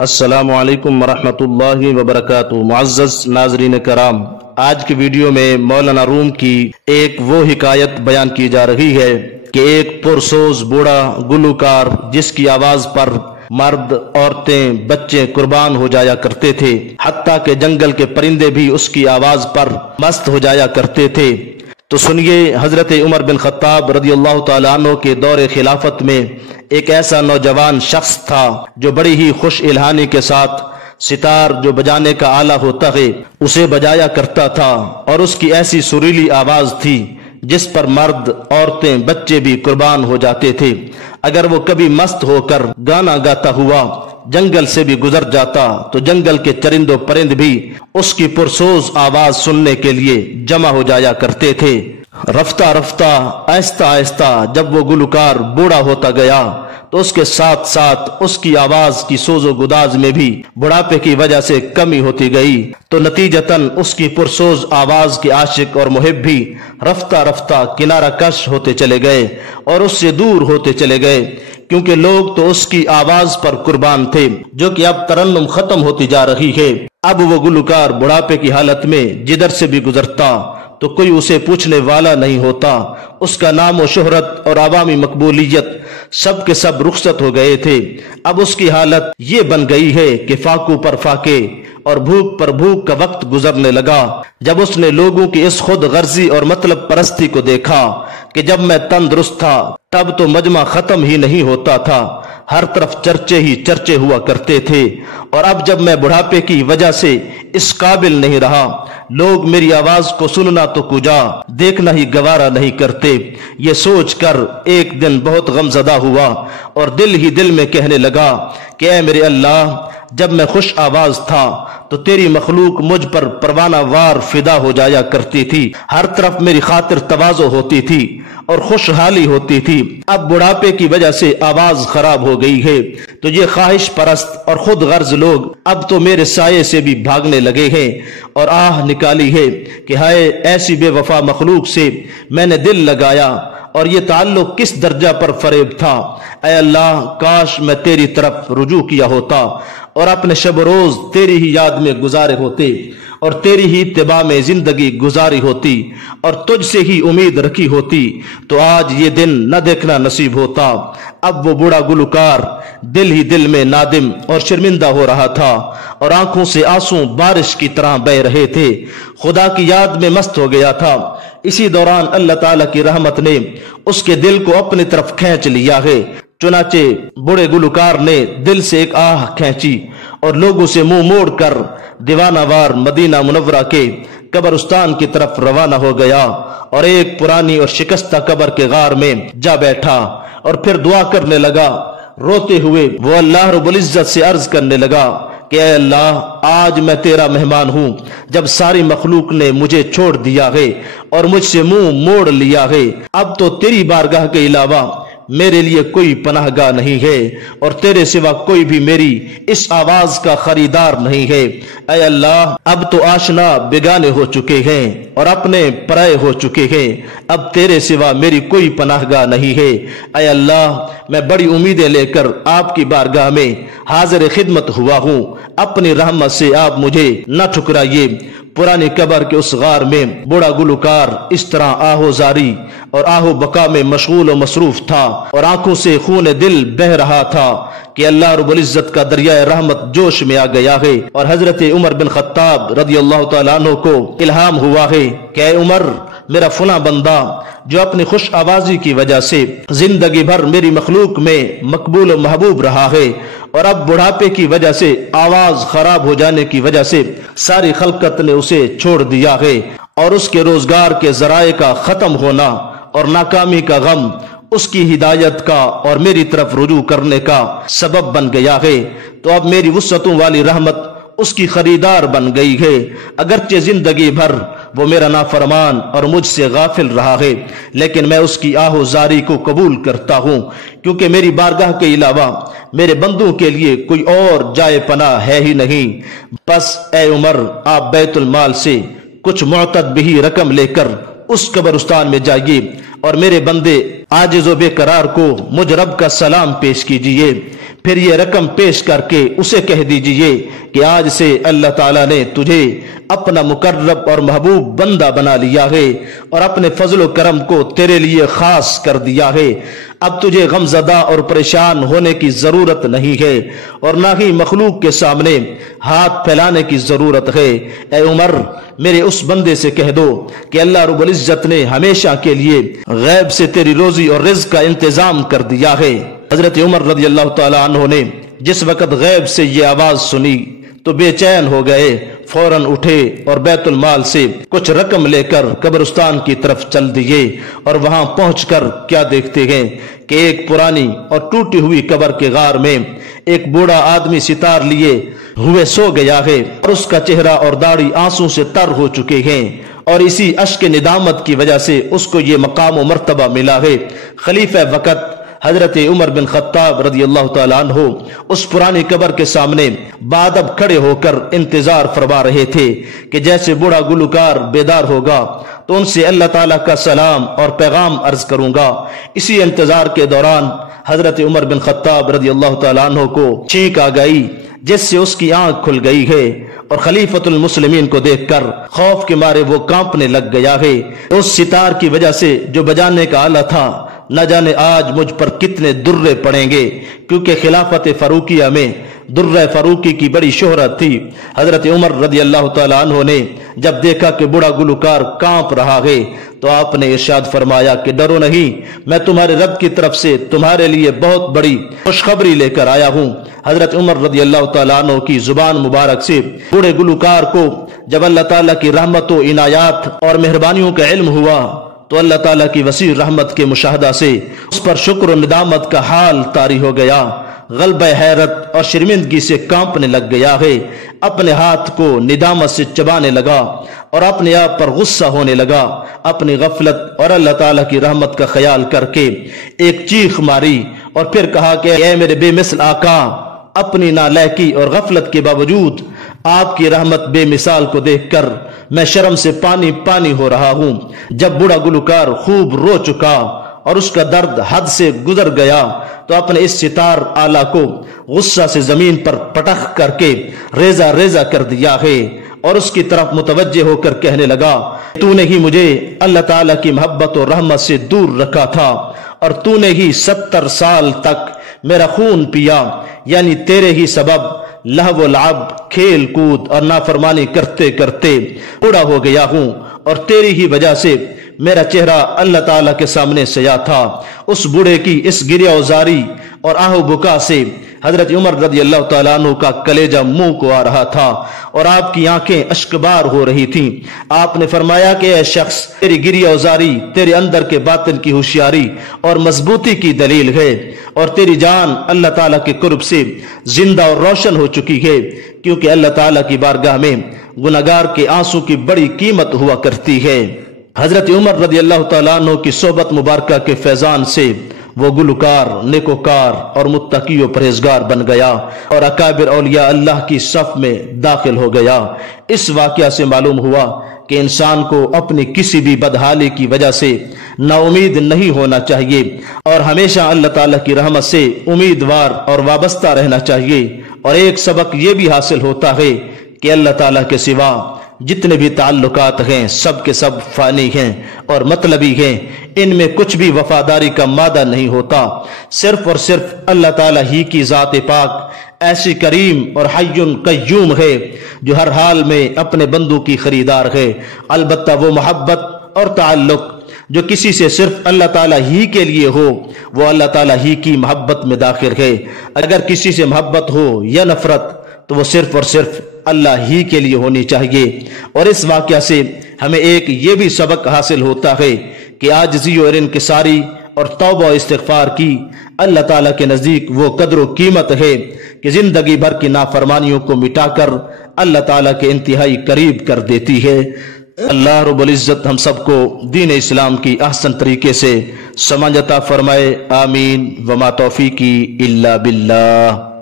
السلام علیکم ورحمۃ اللہ وبرکاتہ۔ معزز ناظرین کرام، آج کی ویڈیو میں مولانا روم کی ایک وہ حکایت بیان کی جا رہی ہے کہ ایک پرسوز بوڑھا گلوکار جس کی آواز پر مرد، عورتیں، بچے قربان ہو جایا کرتے تھے، حتیٰ کہ جنگل کے پرندے بھی اس کی آواز پر مست ہو جایا کرتے تھے۔ تو سنیے، حضرت عمر بن خطاب رضی اللہ تعالیٰ عنہ کے دور خلافت میں ایک ایسا نوجوان شخص تھا جو بڑی ہی خوش الہانی کے ساتھ ستار جو بجانے کا آلہ ہوتا ہے اسے بجایا کرتا تھا، اور اس کی ایسی سریلی آواز تھی جس پر مرد، عورتیں، بچے بھی قربان ہو جاتے تھے۔ اگر وہ کبھی مست ہو کر گانا گاتا ہوا جنگل سے بھی گزر جاتا تو جنگل کے چرند و پرند بھی اس کی پرسوز آواز سننے کے لیے جمع ہو جایا کرتے تھے۔ رفتہ رفتہ، آہستہ آہستہ جب وہ گلوکار بوڑھا ہوتا گیا تو اس کے ساتھ ساتھ اس کی آواز کی سوز و گداز میں بھی بڑھاپے کی وجہ سے کمی ہوتی گئی، تو نتیجتاً اس کی پرسوز آواز کے عاشق اور محب بھی رفتہ رفتہ کنارہ کش ہوتے چلے گئے اور اس سے دور ہوتے چلے گئے، کیونکہ لوگ تو اس کی آواز پر قربان تھے جو کہ اب ترنم ختم ہوتی جا رہی ہے۔ اب وہ گلوکار بڑھاپے کی حالت میں جدھر سے بھی گزرتا تو کوئی اسے پوچھنے والا نہیں ہوتا، اس کا نام و شہرت اور عوامی مقبولیت سب کے سب رخصت ہو گئے تھے۔ اب اس کی حالت یہ بن گئی ہے کہ فاقوں پر فاقے اور بھوک پر بھوک کا وقت گزرنے لگا۔ جب اس نے لوگوں کی اس خود غرضی اور مطلب پرستی کو دیکھا کہ جب میں تندرست تھا تب تو مجمع ختم ہی نہیں ہوتا تھا، ہر طرف چرچے ہی چرچے ہوا کرتے تھے، اور اب جب میں بڑھاپے کی وجہ سے اس قابل نہیں رہا، لوگ میری آواز کو سننا تو کجا دیکھنا ہی گوارا نہیں کرتے، یہ سوچ کر ایک دن بہت غمزدہ ہوا اور دل ہی دل میں کہنے لگا کہ اے میرے اللہ، جب میں خوش آواز تھا تو تیری مخلوق مجھ پر پروانہ وار فدا ہو جایا کرتی تھی، ہر طرف میری خاطر تواضع ہوتی تھی اور خوشحالی ہوتی تھی۔ اب بڑھاپے کی وجہ سے آواز خراب ہو گئی ہے تو یہ خواہش پرست اور خود غرض لوگ اب تو میرے سائے سے بھی بھاگنے لگے ہیں، اور آہ نکالی ہے کہ ہائے ایسی بے وفا مخلوق سے میں نے دل لگایا، اور یہ تعلق کس درجہ پر فریب تھا۔ اے اللہ، کاش میں تیری طرف رجوع کیا ہوتا اور اپنے شب و روز تیری ہی یاد میں گزارے ہوتے اور تیری ہی اتباع میں زندگی گزاری ہوتی اور تجھ سے ہی امید رکھی ہوتی تو آج یہ دن نہ دیکھنا نصیب ہوتا۔ اب وہ بوڑھا گلوکار دل ہی دل میں نادم اور شرمندہ ہو رہا تھا، اور آنکھوں سے آنسو بارش کی طرح بہہ رہے تھے، خدا کی یاد میں مست ہو گیا تھا۔ اسی دوران اللہ تعالیٰ کی رحمت نے اس کے دل کو اپنی طرف کھینچ لیا ہے، چنانچہ بوڑھے گلوکار نے دل سے ایک آہ کھینچی اور لوگوں سے منہ موڑ کر دیوانہ وار مدینہ منورہ کے قبرستان کی طرف روانہ ہو گیا، اور ایک پرانی اور شکستہ قبر کے غار میں جا بیٹھا اور پھر دعا کرنے لگا۔ روتے ہوئے وہ اللہ رب العزت سے عرض کرنے لگا کہ اے اللہ، آج میں تیرا مہمان ہوں، جب ساری مخلوق نے مجھے چھوڑ دیا ہے اور مجھ سے منہ موڑ لیا ہے، اب تو تیری بارگاہ کے علاوہ میرے لیے کوئی پناہ گاہ نہیں ہے، اور تیرے سوا کوئی بھی میری اس آواز کا خریدار نہیں ہے۔ اے اللہ، اب تو آشنا بیگانے ہو چکے ہیں اور اپنے پرائے ہو چکے ہیں، اب تیرے سوا میری کوئی پناہ گاہ نہیں ہے۔ اے اللہ، میں بڑی امیدیں لے کر آپ کی بارگاہ میں حاضر خدمت ہوا ہوں، اپنی رحمت سے آپ مجھے نہ ٹھکرائیے۔ پرانی قبر کے اس غار میں بوڑھا گلوکار اس طرح آہو زاری اور آہو بقا میں مشغول و مصروف تھا، اور آنکھوں سے خون دل بہہ رہا تھا کہ اللہ رب العزت کا دریائے رحمت جوش میں آ گیا ہے، اور حضرت عمر بن خطاب رضی اللہ تعالیٰ عنہ کو الہام ہوا ہے کہ اے عمر، میرا فلاں بندہ جو اپنی خوش آوازی کی وجہ سے زندگی بھر میری مخلوق میں مقبول و محبوب رہا ہے، اور اب بڑھاپے کی وجہ سے آواز خراب ہو جانے کی وجہ سے ساری خلقت نے اسے چھوڑ دیا ہے، اور اس کے روزگار کے ذرائع کا ختم ہونا اور ناکامی کا غم اس کی ہدایت کا اور میری طرف رجوع کرنے کا سبب بن گیا ہے، تو اب میری وسعتوں والی رحمت اس کی خریدار بن گئی ہے۔ اگرچہ زندگی بھر وہ میرا نافرمان اور مجھ سے غافل رہا ہے، لیکن میں اس کی آہ و زاری کو قبول کرتا ہوں، کیونکہ میری بارگاہ کے علاوہ میرے بندوں کے لیے کوئی اور جائے پناہ ہے ہی نہیں۔ بس اے عمر، آپ بیت المال سے کچھ معتد بھی رقم لے کر اس قبرستان میں جائیے اور میرے بندے عاجز و بے قرار کو مجھ رب کا سلام پیش کیجئے۔ پھر یہ رقم پیش کر کے اسے کہہ دیجئے کہ آج سے اللہ تعالیٰ نے تجھے اپنا مقرب اور محبوب بندہ بنا لیا ہے اور اپنے فضل و کرم کو تیرے لیے خاص کر دیا ہے۔ اب تجھے غم زدہ اور پریشان ہونے کی ضرورت نہیں ہے اور نہ ہی مخلوق کے سامنے ہاتھ پھیلانے کی ضرورت ہے۔ اے عمر، میرے اس بندے سے کہہ دو کہ اللہ رب العزت نے ہمیشہ کے لیے غیب سے تیری روزی اور رزق کا انتظام کر دیا ہے۔ حضرت عمر رضی اللہ تعالی عنہ نے جس وقت غیب سے یہ آواز سنی تو بے چین ہو گئے، فوراً اٹھے اور بیت المال سے کچھ رقم لے کر قبرستان کی طرف چل دیے، اور وہاں پہنچ کر کیا دیکھتے ہیں کہ ایک پرانی اور ٹوٹی ہوئی قبر کے غار میں ایک بوڑھا آدمی ستار لیے ہوئے سو گیا ہے، اور اس کا چہرہ اور داڑھی آنسو سے تر ہو چکے ہیں، اور اسی اشک ندامت کی وجہ سے اس کو یہ مقام و مرتبہ ملا ہے۔ خلیفہ وقت حضرت عمر بن خطاب رضی اللہ تعالیٰ عنہ اس پرانی قبر کے سامنے بادب کھڑے ہو کر انتظار فرما رہے تھے کہ جیسے بوڑھا گلوکار بیدار ہوگا تو ان سے اللہ تعالیٰ کا سلام اور پیغام عرض کروں گا۔ اسی انتظار کے دوران حضرت عمر بن خطاب رضی اللہ تعالیٰ عنہ کو چھینک آ گئی، جس سے اس کی آنکھ کھل گئی ہے، اور خلیفۃ المسلمین کو دیکھ کر خوف کے مارے وہ کانپنے لگ گیا ہے۔ اس ستار کی وجہ سے جو بجانے کا آلہ تھا، نہ جانے آج مجھ پر کتنے درے پڑیں گے، کیونکہ خلافت فاروقیہ میں درہ فاروقی کی بڑی شہرت تھی۔ حضرت عمر رضی اللہ تعالیٰ عنہ نے جب دیکھا کہ بوڑھا گلوکار کانپ رہا ہے تو آپ نے ارشاد فرمایا کہ ڈرو نہیں، میں تمہارے رب کی طرف سے تمہارے لیے بہت بڑی خوشخبری لے کر آیا ہوں۔ حضرت عمر رضی اللہ تعالیٰ عنہ کی زبان مبارک سے بوڑھے گلوکار کو جب اللہ تعالیٰ کی رحمت و عنایات اور مہربانیوں کا علم ہوا تو اللہ تعالیٰ کی وسیع رحمت کے مشاہدہ سے اس پر شکر و ندامت کا حال طاری ہو گیا، غلبہ حیرت اور شرمندگی سے کانپنے لگ گیا ہے، اپنے ہاتھ کو ندامت سے چبانے لگا اور اپنے آپ پر غصہ ہونے لگا، اپنی غفلت اور اللہ تعالیٰ کی رحمت کا خیال کر کے ایک چیخ ماری اور پھر کہا کہ اے میرے بے مثل آقا، اپنی نالائکی اور غفلت کے باوجود آپ کی رحمت بے مثال کو دیکھ کر میں شرم سے پانی پانی ہو رہا ہوں۔ جب بوڑھا گلوکار خوب رو چکا اور اس کا درد حد سے گزر گیا تو اپنے اس ستار آلہ کو غصہ سے زمین پر پٹخ کر کے ریزہ ریزہ کر دیا ہے، اور اس کی طرف متوجہ ہو کر کہنے لگا، تو نے ہی مجھے اللہ تعالیٰ کی محبت و رحمت سے دور رکھا تھا، اور تو نے ہی 70 سال تک میرا خون پیا، یعنی تیرے ہی سبب لہو و لعب، کھیل کود اور نافرمانی کرتے کرتے بوڑھا ہو گیا ہوں، اور تیری ہی وجہ سے میرا چہرہ اللہ تعالیٰ کے سامنے سیاہ تھا۔ اس بوڑھے کی اس گریہ وزاری اور آہ و بکا سے حضرت عمر رضی اللہ تعالیٰ عنہ کا کلیجہ منہ کو آ رہا تھا اور آپ کی آنکھیں اشکبار ہو رہی تھیں۔ آپ نے فرمایا کہ اے شخص، تیری گریہ وزاری تیرے اندر کے باطن کی ہوشیاری اور مضبوطی کی دلیل ہے، اور تیری جان اللہ تعالیٰ کے قرب سے زندہ اور روشن ہو چکی ہے، کیونکہ اللہ تعالیٰ کی بارگاہ میں گنہگار کے آنسو کی بڑی قیمت ہوا کرتی ہے۔ حضرت عمر رضی اللہ تعالیٰ عنہ کی صحبت مبارکہ کے فیضان سے وہ گلوکار، نیکوکار اور متقی و پرہیزگار بن گیا اور اکابر اولیاء اللہ کی صف میں داخل ہو گیا۔ اس واقعہ سے معلوم ہوا کہ انسان کو اپنی کسی بھی بدحالی کی وجہ سے نا امید نہیں ہونا چاہیے، اور ہمیشہ اللہ تعالیٰ کی رحمت سے امیدوار اور وابستہ رہنا چاہیے۔ اور ایک سبق یہ بھی حاصل ہوتا ہے کہ اللہ تعالیٰ کے سوا جتنے بھی تعلقات ہیں سب کے سب فانی ہیں اور مطلبی ہیں، ان میں کچھ بھی وفاداری کا مادہ نہیں ہوتا۔ صرف اور صرف اللہ تعالیٰ ہی کی ذات پاک ایسی کریم اور حی قیوم ہے جو ہر حال میں اپنے بندوں کی خریدار ہے۔ البتہ وہ محبت اور تعلق جو کسی سے صرف اللہ تعالیٰ ہی کے لیے ہو، وہ اللہ تعالیٰ ہی کی محبت میں داخل ہے۔ اگر کسی سے محبت ہو یا نفرت تو وہ صرف اور صرف اللہ ہی کے لیے ہونی چاہیے۔ اور اس واقعہ سے ہمیں ایک یہ بھی سبق حاصل ہوتا ہے کہ عاجزی اور انکساری اور توبہ و استغفار کی اللہ تعالیٰ کے نزدیک وہ قدر و قیمت ہے کہ زندگی بھر کی نافرمانیوں کو مٹا کر اللہ تعالیٰ کے انتہائی قریب کر دیتی ہے۔ اللہ رب العزت ہم سب کو دین اسلام کی احسن طریقے سے سمجھ عطا فرمائے، آمین۔ وما توفیقی الا باللہ۔